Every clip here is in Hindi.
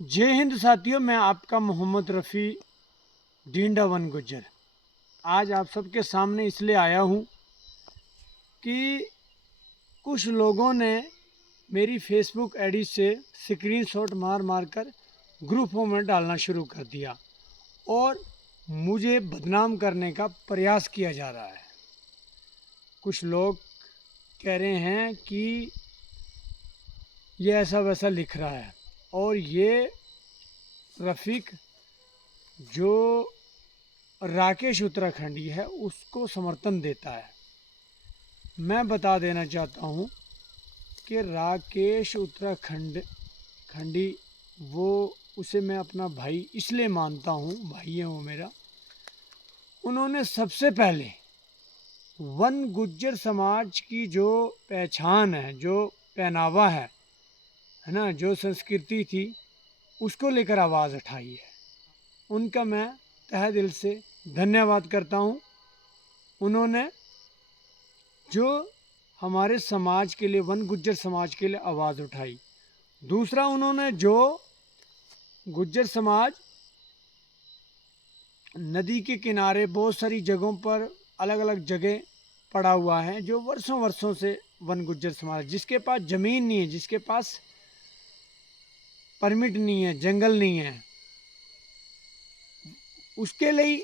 जय हिंद साथियों, मैं आपका मोहम्मद रफ़ी डींडा वन गुज्जर। आज आप सबके सामने इसलिए आया हूँ कि कुछ लोगों ने मेरी फेसबुक आईडी से स्क्रीनशॉट मार मार कर ग्रुपों में डालना शुरू कर दिया और मुझे बदनाम करने का प्रयास किया जा रहा है। कुछ लोग कह रहे हैं कि ये ऐसा वैसा लिख रहा है और ये रफ़ीक जो राकेश उत्तराखंडी है उसको समर्थन देता है। मैं बता देना चाहता हूँ कि राकेश उत्तराखंडी उसे मैं अपना भाई इसलिए मानता हूँ, भाई है वो मेरा। उन्होंने सबसे पहले वन गुज्जर समाज की जो पहचान है, जो पहनावा है ना, जो संस्कृति थी, उसको लेकर आवाज़ उठाई है। उनका मैं तहे दिल से धन्यवाद करता हूँ। उन्होंने जो हमारे समाज के लिए, वन गुज्जर समाज के लिए आवाज़ उठाई। दूसरा, उन्होंने जो गुज्जर समाज नदी के किनारे बहुत सारी जगहों पर अलग अलग जगह पड़ा हुआ है, जो वर्षों वर्षों से वन गुज्जर समाज, जिसके पास ज़मीन नहीं है, जिसके पास परमिट नहीं है, जंगल नहीं है, उसके लिए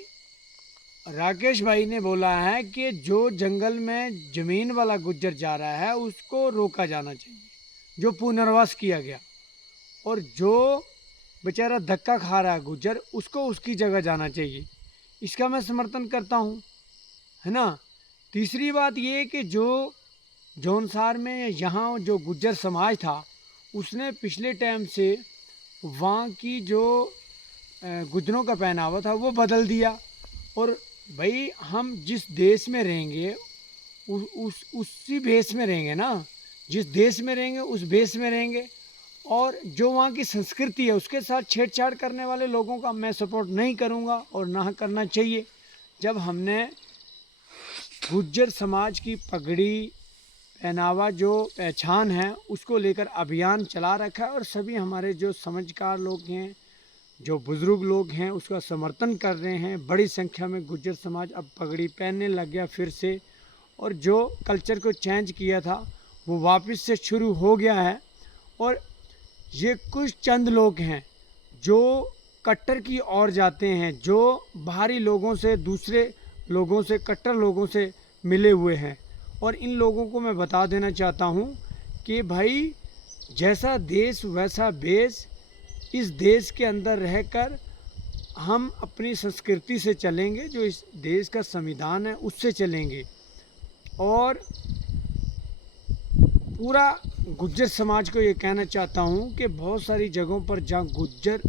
राकेश भाई ने बोला है कि जो जंगल में ज़मीन वाला गुज्जर जा रहा है उसको रोका जाना चाहिए, जो पुनर्वास किया गया, और जो बेचारा धक्का खा रहा है गुज्जर, उसको उसकी जगह जाना चाहिए। इसका मैं समर्थन करता हूँ, है ना। तीसरी बात ये कि जो जौनसार में यहाँ जो गुज्जर समाज था, उसने पिछले टाइम से वहाँ की जो गुज्जरों का पहनावा था वो बदल दिया। और भाई, हम जिस देश में रहेंगे उसी भेष में रहेंगे ना, जिस देश में रहेंगे उस भेष में रहेंगे। और जो वहाँ की संस्कृति है उसके साथ छेड़छाड़ करने वाले लोगों का मैं सपोर्ट नहीं करूँगा और ना करना चाहिए। जब हमने गुज्जर समाज की पगड़ी, पहनावा, जो पहचान है, उसको लेकर अभियान चला रखा है और सभी हमारे जो समझदार लोग हैं, जो बुज़ुर्ग लोग हैं, उसका समर्थन कर रहे हैं। बड़ी संख्या में गुज्जर समाज अब पगड़ी पहनने लग गया फिर से, और जो कल्चर को चेंज किया था वो वापस से शुरू हो गया है। और ये कुछ चंद लोग हैं जो कट्टर की ओर जाते हैं, जो बाहरी लोगों से, दूसरे लोगों से, कट्टर लोगों से मिले हुए हैं। और इन लोगों को मैं बता देना चाहता हूँ कि भाई, जैसा देश वैसा भेष। इस देश के अंदर रहकर हम अपनी संस्कृति से चलेंगे, जो इस देश का संविधान है उससे चलेंगे। और पूरा गुज्जर समाज को ये कहना चाहता हूँ कि बहुत सारी जगहों पर जहाँ गुज्जर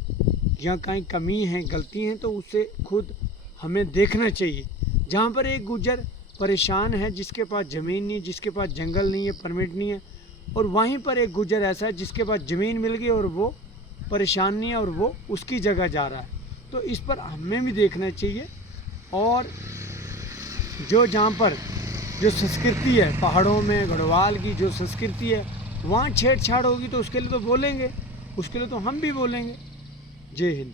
या कहीं कमी है, गलती हैं, तो उसे खुद हमें देखना चाहिए। जहाँ पर एक गुज्जर परेशान है, जिसके पास ज़मीन नहीं, जिसके पास जंगल नहीं है, परमिट नहीं है, और वहीं पर एक गुज्जर ऐसा है जिसके पास ज़मीन मिल गई और वो परेशान नहीं है और वो उसकी जगह जा रहा है, तो इस पर हमें भी देखना चाहिए। और जो जहाँ पर जो संस्कृति है, पहाड़ों में गढ़वाल की जो संस्कृति है, वहाँ छेड़छाड़ होगी तो उसके लिए तो बोलेंगे, उसके लिए तो हम भी बोलेंगे। जय हिंद।